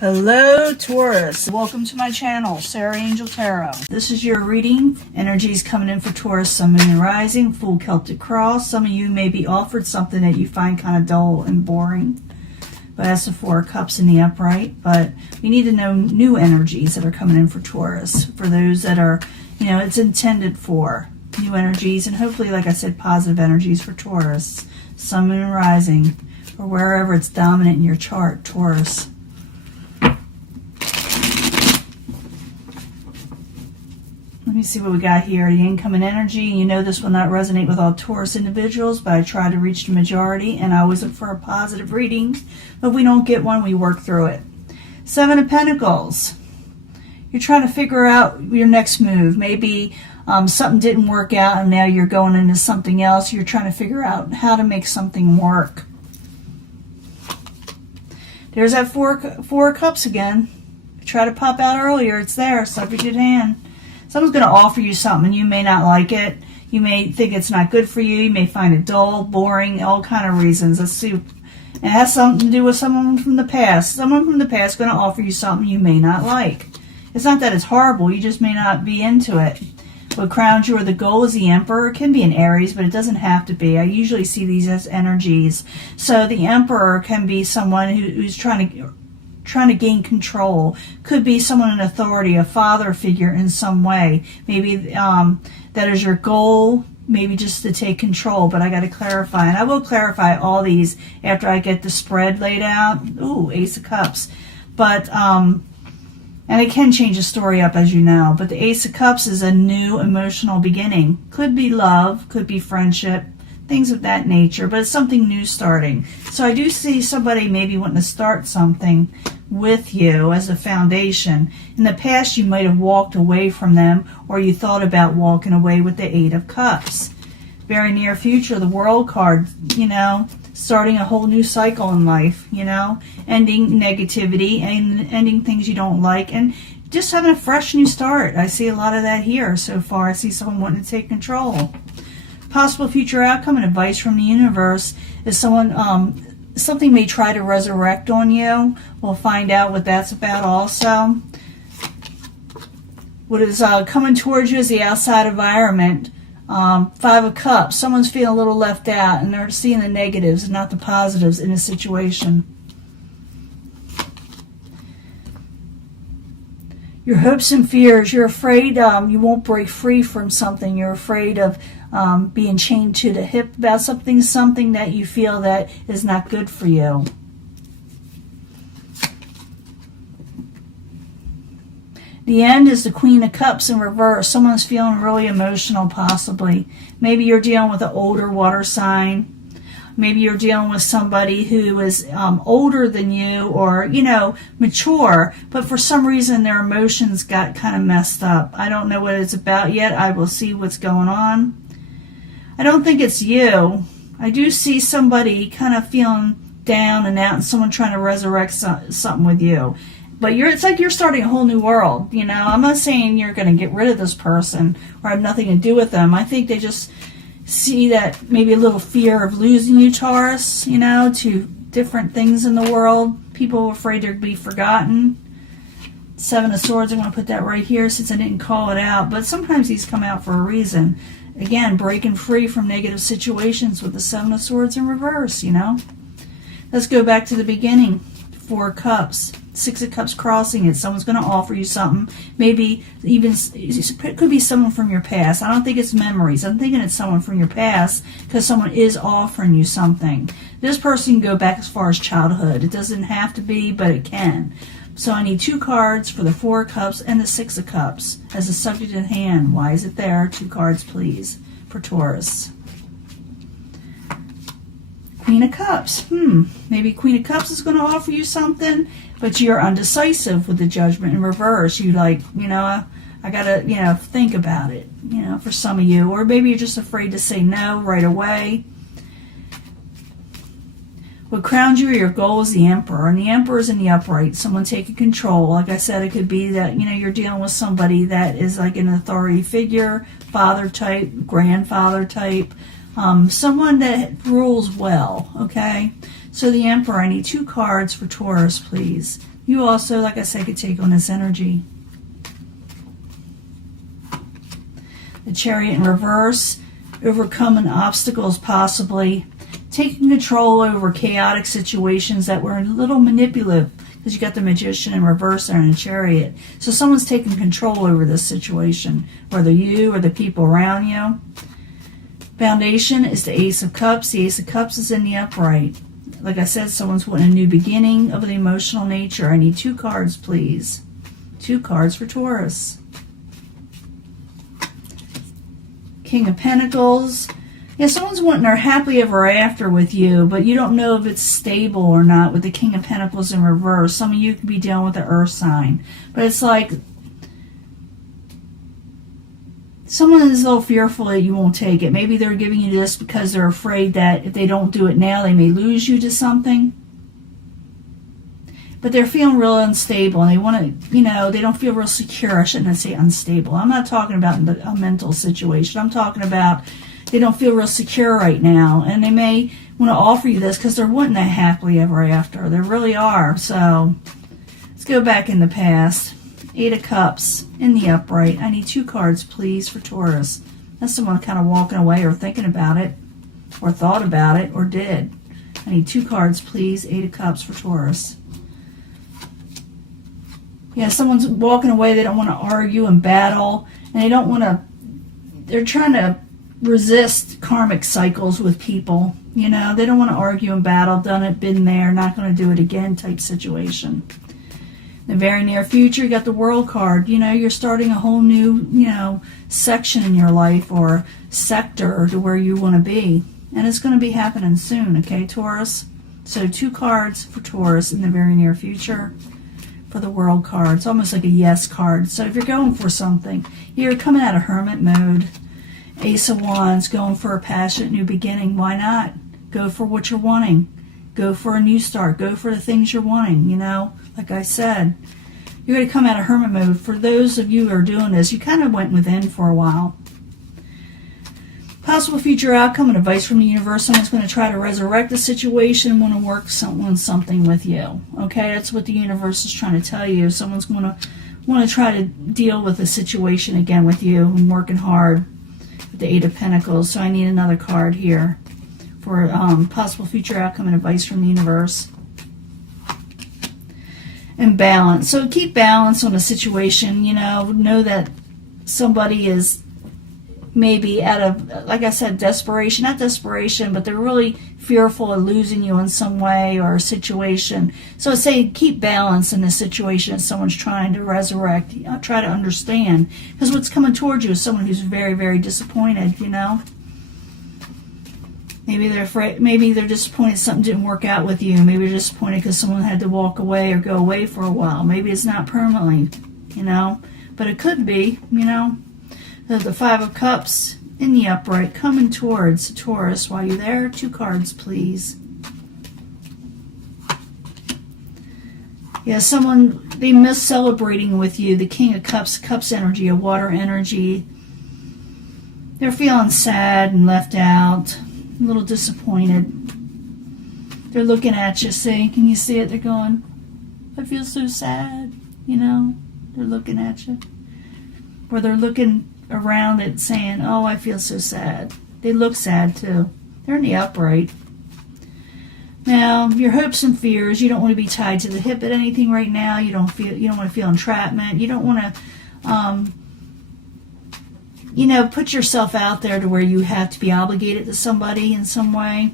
Hello Taurus, welcome to my channel, Sarah Angel Tarot. This is your reading. Energies coming in for Taurus, Sun, Moon, and Rising, full Celtic cross. Some of you may be offered something that you find kind of dull and boring. But that's the Four of Cups in the upright. But we need to know new energies that are coming in for Taurus. For those that are, it's intended for new energies. And hopefully, like I said, positive energies for Taurus, Sun, Moon, and Rising. Or wherever it's dominant in your chart, Taurus. Let me see what we got here. The incoming energy. You know this will not resonate with all Taurus individuals, but I try to reach the majority, and I always look for a positive reading. But if we don't get one, we work through it. Seven of Pentacles. You're trying to figure out your next move. Maybe something didn't work out, and now you're going into something else. You're trying to figure out how to make something work. There's that four of Cups again. I tried to pop out earlier. It's there. Subject at hand. Someone's going to offer you something, and you may not like it. You may think it's not good for you. You may find it dull, boring, all kind of reasons. Let's see. It has something to do with someone from the past. Someone from the past is going to offer you something you may not like. It's not that it's horrible. You just may not be into it. What crowns you or the goal is the Emperor. It can be an Aries, but it doesn't have to be. I usually see these as energies. So the Emperor can be someone who's trying to gain control. Could be someone in authority, a father figure in some way. Maybe that is your goal, maybe just to take control, but I got to clarify. And I will clarify all these after I get the spread laid out. Ooh, Ace of Cups. But, and it can change the story up, as you know. But the Ace of Cups is a new emotional beginning. Could be love, could be friendship, things of that nature, but it's something new starting. So I do see somebody maybe wanting to start something with you as a foundation. In the past, you might have walked away from them, or you thought about walking away with the Eight of Cups. Very near future, the World card, starting a whole new cycle in life, ending negativity and ending things you don't like, and just having a fresh new start. I see a lot of that here so far. I see someone wanting to take control. Possible future outcome and advice from the universe is something may try to resurrect on you. We'll find out what that's about also. What is coming towards you is the outside environment. Five of Cups. Someone's feeling a little left out, and they're seeing the negatives and not the positives in a situation. Your hopes and fears. You're afraid you won't break free from something. You're afraid of being chained to the hip about something that you feel that is not good for you. The end is the Queen of Cups in reverse. Someone's feeling really emotional, possibly. Maybe you're dealing with an older water sign. Maybe you're dealing with somebody who is older than you, or, mature, but for some reason their emotions got kind of messed up. I don't know what it's about yet. I will see what's going on. I don't think it's you. I do see somebody kind of feeling down and out, and someone trying to resurrect something with you. But it's like you're starting a whole new world. I'm not saying you're going to get rid of this person or have nothing to do with them. I think they just see that maybe a little fear of losing you, Taurus, to different things in the world. People are afraid they'll be forgotten. Seven of Swords, I'm going to put that right here since I didn't call it out. But sometimes these come out for a reason. Again, breaking free from negative situations with the Seven of Swords in reverse, Let's go back to the beginning. Four of Cups. Six of Cups crossing it. Someone's going to offer you something. Maybe even, it could be someone from your past. I don't think it's memories. I'm thinking it's someone from your past because someone is offering you something. This person can go back as far as childhood. It doesn't have to be, but it can. So I need two cards for the Four of Cups and the Six of Cups as a subject at hand. Why is it there? Two cards, please, for Taurus. Queen of Cups. Maybe Queen of Cups is going to offer you something, but you're undecisive with the Judgment in reverse. You I got to, think about it, for some of you. Or maybe you're just afraid to say no right away. What crowns you or your goal is the Emperor, and the Emperor is in the upright. Someone taking control. Like I said, it could be that, you're dealing with somebody that is like an authority figure, father type, grandfather type, someone that rules well, okay? So the Emperor, I need two cards for Taurus, please. you also, like I said, could take on this energy. The Chariot in reverse, overcoming obstacles possibly, taking control over chaotic situations that were a little manipulative, because you got the Magician in reverse there in the Chariot. So someone's taking control over this situation, whether you or the people around you. Foundation is the Ace of Cups. The Ace of Cups is in the upright. Like I said, someone's wanting a new beginning of an emotional nature. I need 2 cards, please. 2 cards for Taurus. King of Pentacles. Yeah, someone's wanting their happily ever after with you, but you don't know if it's stable or not with the King of Pentacles in reverse. Some of you could be dealing with the Earth sign. But it's like someone is a little fearful that you won't take it. Maybe they're giving you this because they're afraid that if they don't do it now, they may lose you to something. But they're feeling real unstable, and they want to, they don't feel real secure. I shouldn't say unstable. I'm not talking about a mental situation. I'm talking about they don't feel real secure right now, and they may want to offer you this because they're wanting that happily ever after. They really are. So let's go back in the past. 8 of Cups in the upright. I need 2 cards, please, for Taurus. That's someone kind of walking away or thinking about it, or thought about it, or did. I need 2 cards, please. 8 of Cups for Taurus. Yeah, someone's walking away. They don't want to argue and battle, and they don't want to. They're trying to resist karmic cycles with people. They don't want to argue and battle. Done it, been there, not going to do it again type situation. In the very near future, you got the World card. You're starting a whole new, section in your life or sector to where you want to be. And it's going to be happening soon, okay, Taurus? So 2 cards for Taurus in the very near future for the World card. It's almost like a yes card. So if you're going for something, you're coming out of hermit mode. Ace of Wands, going for a passionate new beginning. Why not? Go for what you're wanting. Go for a new start. Go for the things you're wanting, Like I said, you're going to come out of hermit mode. For those of you who are doing this, you kind of went within for a while. Possible future outcome and advice from the universe. Someone's going to try to resurrect the situation, want to work on something with you. Okay, that's what the universe is trying to tell you. Someone's going to want to try to deal with the situation again with you and working hard with the 8 of Pentacles. So I need another card here for possible future outcome and advice from the universe. And balance. So keep balance on a situation. Know that somebody is maybe out of, like I said, desperation. Not desperation, but they're really fearful of losing you in some way or a situation. So I say keep balance in this situation if someone's trying to resurrect. Try to understand. Because what's coming towards you is someone who's very, very disappointed, Maybe they're afraid. Maybe they're disappointed something didn't work out with you. Maybe they're disappointed because someone had to walk away or go away for a while. Maybe it's not permanently, But it could be, The 5 of Cups in the upright coming towards Taurus. While you're there, 2 cards, please. Yeah, they miss celebrating with you. The King of Cups energy, a water energy. They're feeling sad and left out. A little disappointed. They're looking at you, can you see it? They're going, I feel so sad, They're looking at you. Or they're looking around it saying, oh, I feel so sad. They look sad too. They're in the upright. Now, your hopes and fears, you don't want to be tied to the hip at anything right now. You don't want to feel entrapment. You don't want to put yourself out there to where you have to be obligated to somebody in some way.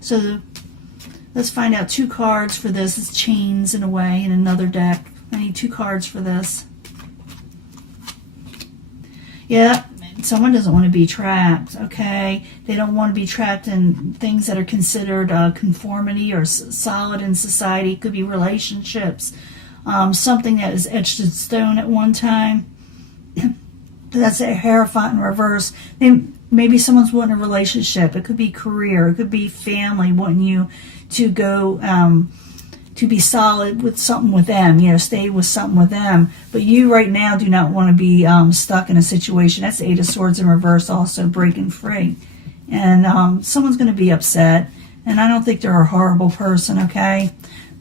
So let's find out 2 cards for this. It's chains in a way in another deck. I need 2 cards for this. Yeah, someone doesn't want to be trapped, okay? They don't want to be trapped in things that are considered conformity or solid in society. It could be relationships, something that is etched in stone at one time. That's a Hierophant in reverse. Maybe someone's wanting a relationship. It could be career. It could be family wanting you to go to be solid with something with them. Stay with something with them. But you right now do not want to be stuck in a situation. That's the 8 of Swords in reverse, also breaking free. And someone's going to be upset. And I don't think they're a horrible person, okay?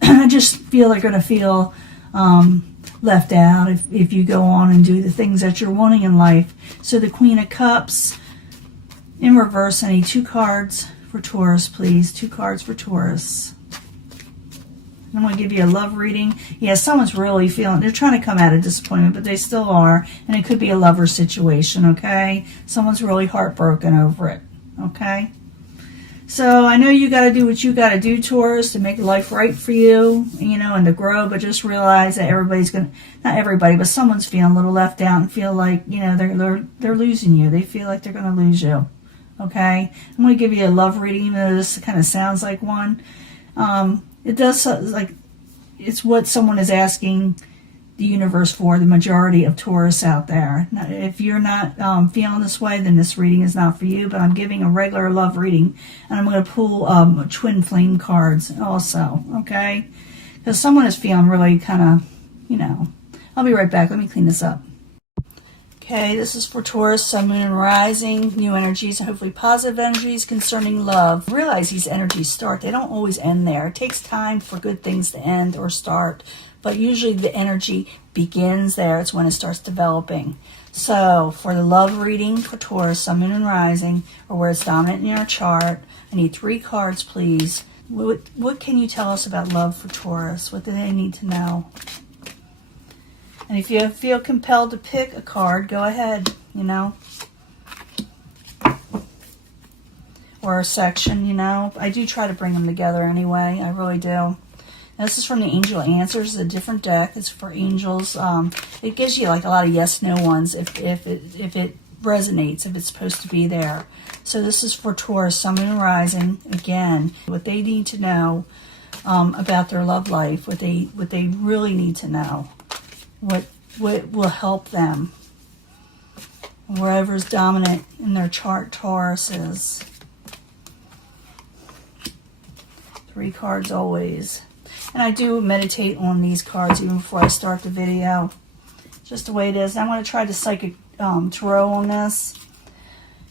I just feel they're going to feel left out if you go on and do the things that you're wanting in life. So the Queen of Cups in reverse. I need 2 cards for Taurus, please. 2 cards for Taurus. I'm going to give you a love reading. Yeah, someone's really feeling, they're trying to come out of disappointment, but they still are. And it could be a lover situation, okay? Someone's really heartbroken over it, okay? So I know you got to do what you got to do, Taurus, to make life right for you, you know, and to grow. But just realize that everybody's going to, not everybody, but someone's feeling a little left out and feel like, you know, they're losing you. They feel like they're going to lose you, okay? I'm going to give you a love reading, even though this kind of sounds like one. It does, like, it's what someone is asking the universe for, the majority of Taurus out there. Now, if you're not feeling this way, then this reading is not for you, but I'm giving a regular love reading, and I'm going to pull twin flame cards also, okay? Because someone is feeling really kind of, you know. I'll be right back. Let me clean this up. Okay, this is for Taurus, Sun, Moon, and Rising, new energies and hopefully positive energies concerning love. Realize these energies start. They don't always end there. It takes time for good things to end or start, but usually the energy begins there. It's when it starts developing. So for the love reading for Taurus, Sun, Moon, and Rising, or where it's dominant in your chart, I need 3 cards, please. What can you tell us about love for Taurus? What do they need to know? And if you feel compelled to pick a card, go ahead, you know. Or a section, you know. I do try to bring them together anyway. I really do. Now, this is from the Angel Answers, a different deck. It's for angels. It gives you like a lot of yes/no ones if it resonates, if it's supposed to be there. So this is for Taurus, Sun, Moon, and Rising. Again, what they need to know about their love life, what they really need to know. What will help them, wherever is dominant in their chart Taurus is. 3 cards always. And I do meditate on these cards even before I start the video. Just the way it is. I'm going to try the Psychic Tarot on this.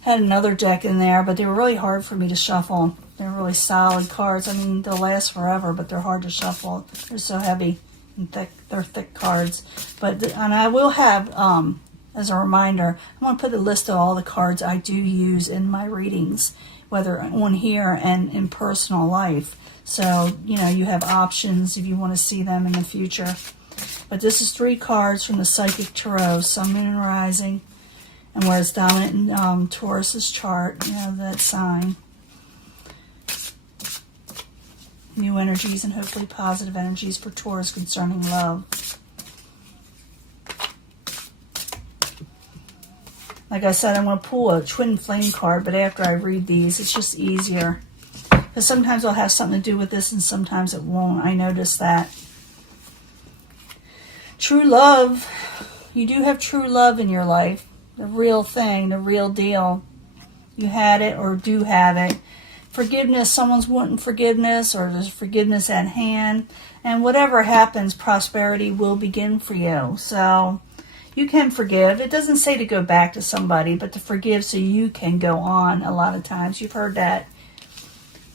Had another deck in there, but they were really hard for me to shuffle. They're really solid cards. I mean, they'll last forever, but they're hard to shuffle. They're so heavy. Thick, they're thick cards, and I will have, as a reminder, I'm going to put a list of all the cards I do use in my readings, whether on here and in personal life. So, you know, you have options if you want to see them in the future. But this is 3 cards from the Psychic Tarot, Sun, Moon, and Rising, and where it's dominant in Taurus's chart, you know, that sign. New energies and hopefully positive energies for Taurus concerning love. Like I said, I'm going to pull a twin flame card, but after I read these, it's just easier. Because sometimes it'll have something to do with this and sometimes it won't. I noticed that. True love. You do have true love in your life. The real thing, the real deal. You had it or do have it. Forgiveness, someone's wanting forgiveness, or there's forgiveness at hand. And whatever happens, prosperity will begin for you. So you can forgive. It doesn't say to go back to somebody, but to forgive so you can go on. A lot of times you've heard that.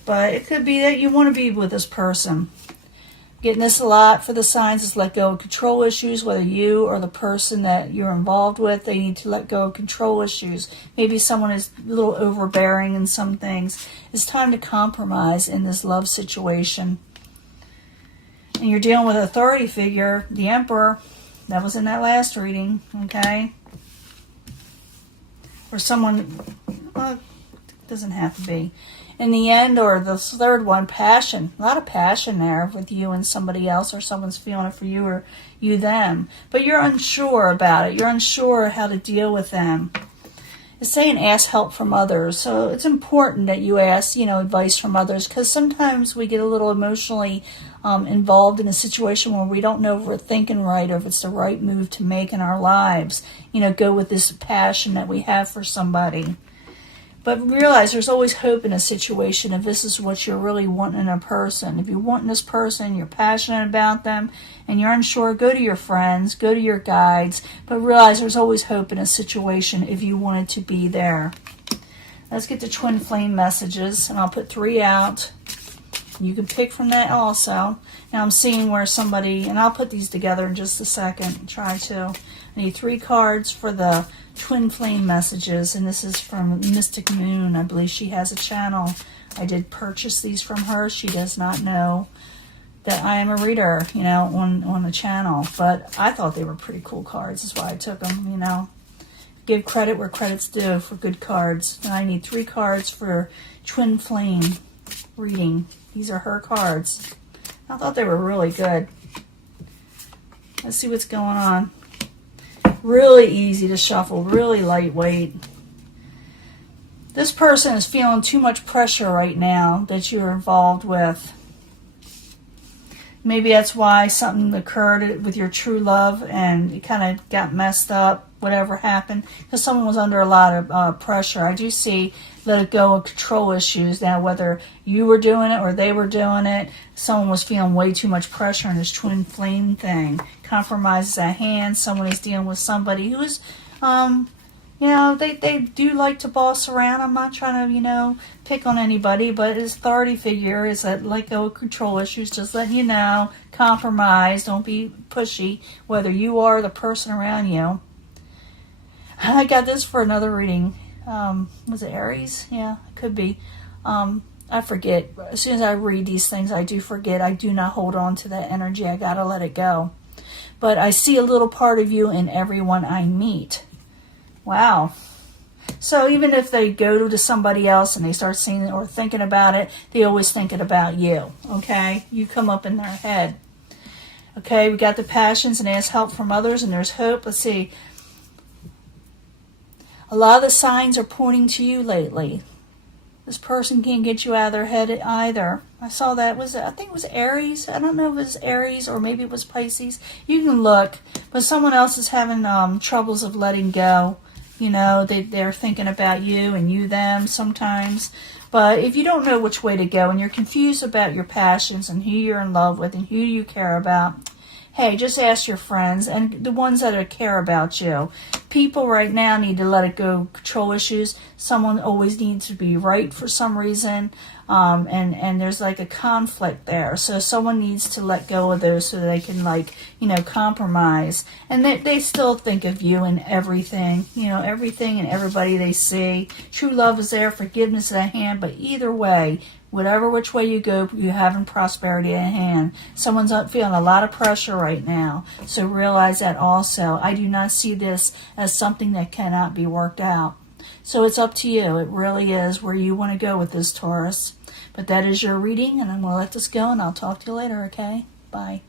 But it could be that you want to be with this person. Getting this a lot for the signs is let go of control issues, whether you or the person that you're involved with, they need to let go of control issues. Maybe someone is a little overbearing in some things. It's time to compromise in this love situation. And you're dealing with an authority figure, the Emperor. That was in that last reading, okay? Or someone, well, it doesn't have to be. In the end, or the third one, passion. A lot of passion there with you and somebody else, or someone's feeling it for you or you them. But you're unsure about it. You're unsure how to deal with them. It's saying ask help from others. So it's important that you ask, you know, advice from others, because sometimes we get a little emotionally involved in a situation where we don't know if we're thinking right or if it's the right move to make in our lives. You know, go with this passion that we have for somebody. But realize there's always hope in a situation if this is what you're really wanting in a person. If you want this person, you're passionate about them, and you're unsure, go to your friends, go to your guides. But realize there's always hope in a situation if you want it to be there. Let's get the twin flame messages, and I'll put 3 out. You can pick from that also. Now I'm seeing where somebody, and I'll put these together in just a second, try to. I need 3 cards for the twin flame messages, and this is from Mystic Moon. I believe she has a channel. I did purchase these from her. She does not know that I am a reader, you know, on the channel. But I thought they were pretty cool cards. That's why I took them, you know. Give credit where credit's due for good cards. And I need 3 cards for twin flame reading. These are her cards. I thought they were really good. Let's see what's going on. Really easy to shuffle, really lightweight. This person is feeling too much pressure right now that you're involved with. Maybe that's why something occurred with your true love and it kind of got messed up, whatever happened, because someone was under a lot of pressure. I do see let it go of control issues. Now, whether you were doing it or they were doing it, someone was feeling way too much pressure in this twin flame thing. Compromises at hand. Someone is dealing with somebody who is, you know, they do like to boss around. I'm not trying to, you know, pick on anybody, but his authority figure is that let go of control issues, just letting you know, compromise, don't be pushy, whether you are the person around you. I got this for another reading. Was it Aries? Yeah, it could be. I forget. As soon as I read these things, I do forget. I do not hold on to that energy. I gotta let it go. But I see a little part of you in everyone I meet. Wow. So even if they go to somebody else and they start seeing it or thinking about it, they always thinking about you. Okay? You come up in their head. Okay, we got the passions and ask help from others, and there's hope. Let's see. A lot of the signs are pointing to you lately. This person can't get you out of their head either. I saw that. I think it was Aries. I don't know if it was Aries or maybe it was Pisces. You can look. But someone else is having troubles of letting go. You know, they're thinking about you and you them sometimes. But if you don't know which way to go and you're confused about your passions and who you're in love with and who you care about, hey, just ask your friends and the ones that care about you. People right now need to let it go. Control issues. Someone always needs to be right for some reason. And there's like a conflict there. So someone needs to let go of those so they can, like, you know, compromise. And they still think of you and everything. You know, everything and everybody they see. True love is there. Forgiveness at hand. But either way, whatever which way you go, you having prosperity at hand. Someone's feeling a lot of pressure right now. So realize that also. I do not see this as something that cannot be worked out. So it's up to you. It really is where you want to go with this, Taurus. But that is your reading, and I'm going to let this go, and I'll talk to you later, okay? Bye.